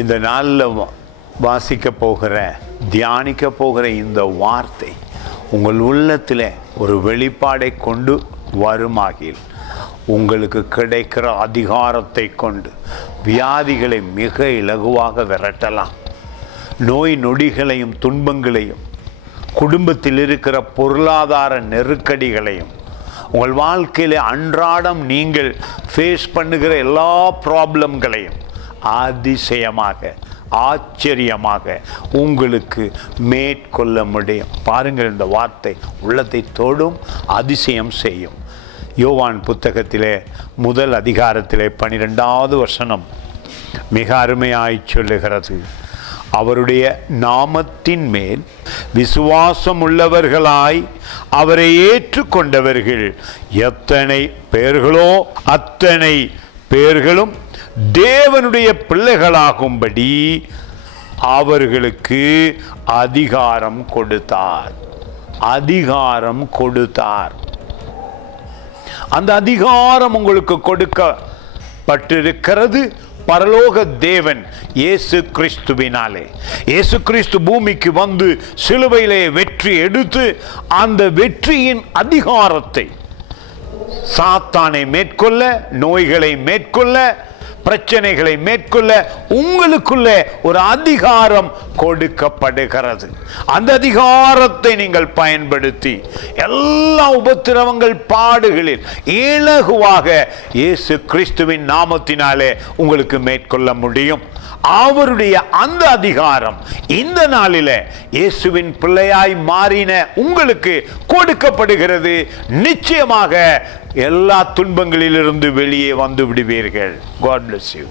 இந்த நாளில் வாசிக்க போகிற, தியானிக்க போகிற இந்த வார்த்தை உங்கள் உள்ளத்தில் ஒரு வெளிப்பாடை கொண்டு வருமாகில் உங்களுக்கு கிடைக்கிற அதிகாரத்தை கொண்டு வியாதிகளை மிக இலகுவாக விரட்டலாம். நோய் நொடிகளையும் துன்பங்களையும், குடும்பத்தில் இருக்கிற பொருளாதார நெருக்கடிகளையும், உங்கள் வாழ்க்கையில் அன்றாடம் நீங்கள் ஃபேஸ் பண்ணுகிற எல்லா ப்ராப்ளம்களையும் அதிசயமாக, ஆச்சரியமாக உங்களுக்கு மேற்கொள்ள முடியும். பாருங்கள், இந்த வார்த்தை உள்ளத்தை தொடும், அதிசயம் செய்யும். யோவான் புத்தகத்திலே முதல் அதிகாரத்திலே 12வது வசனம் மிக அருமையாய் சொல்லுகிறது. அவருடைய நாமத்தின் மேல் விசுவாசம் உள்ளவர்களாய் அவரை ஏற்றுக்கொண்டவர்கள் எத்தனை பேர்களோ அத்தனை பேர்களும் தேவனுடைய பிள்ளைகளாகும்படி அவர்களுக்கு அதிகாரம் கொடுத்தார். அதிகாரம் கொடுத்தார். அந்த அதிகாரம் உங்களுக்கு கொடுக்கப்பட்டிருக்கிறது பரலோக தேவன் இயேசு கிறிஸ்துவினாலே. இயேசு கிறிஸ்து பூமிக்கு வந்து சிலுவையிலே வெற்றி எடுத்து அந்த வெற்றியின் அதிகாரத்தை சாத்தானை மேற்கொள்ள, நோய்களை மேற்கொள்ள, பிரச்சனைகளை மேற்கொள்ள உங்களுக்குள்ளே ஒரு அதிகாரம் கொடுக்கப்படுகிறது. அந்த அதிகாரத்தை நீங்கள் பயன்படுத்தி எல்லா உபத்திரவங்கள், பாடுகளில் இலகுவாக இயேசு கிறிஸ்துவின் நாமத்தினாலே உங்களுக்கு மேற்கொள்ள முடியும். அவருடைய அந்த அதிகாரம் இந்த நாளில் இயேசுவின் பிள்ளையாய் மாறின உங்களுக்கு கொடுக்கப்படுகிறது. நிச்சயமாக எல்லா துன்பங்களிலிருந்து வெளியே வந்து விடுவீர்கள். God bless you.